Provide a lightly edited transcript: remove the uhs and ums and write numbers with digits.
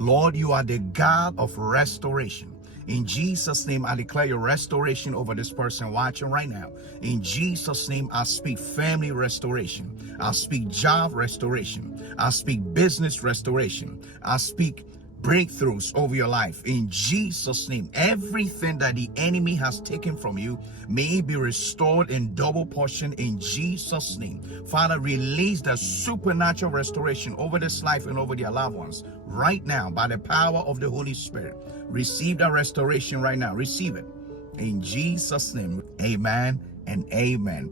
Lord, you are the God of restoration. In Jesus' name, I declare your restoration over this person watching right now. In Jesus' name, I speak family restoration. I speak job restoration. I speak business restoration. I speak breakthroughs over your life. In Jesus' name, everything that the enemy has taken from you may be restored in double portion in Jesus' name. Father, release the supernatural restoration over this life and over their loved ones right now by the power of the Holy Spirit. Receive that restoration right now. Receive it. In Jesus' name, amen and amen.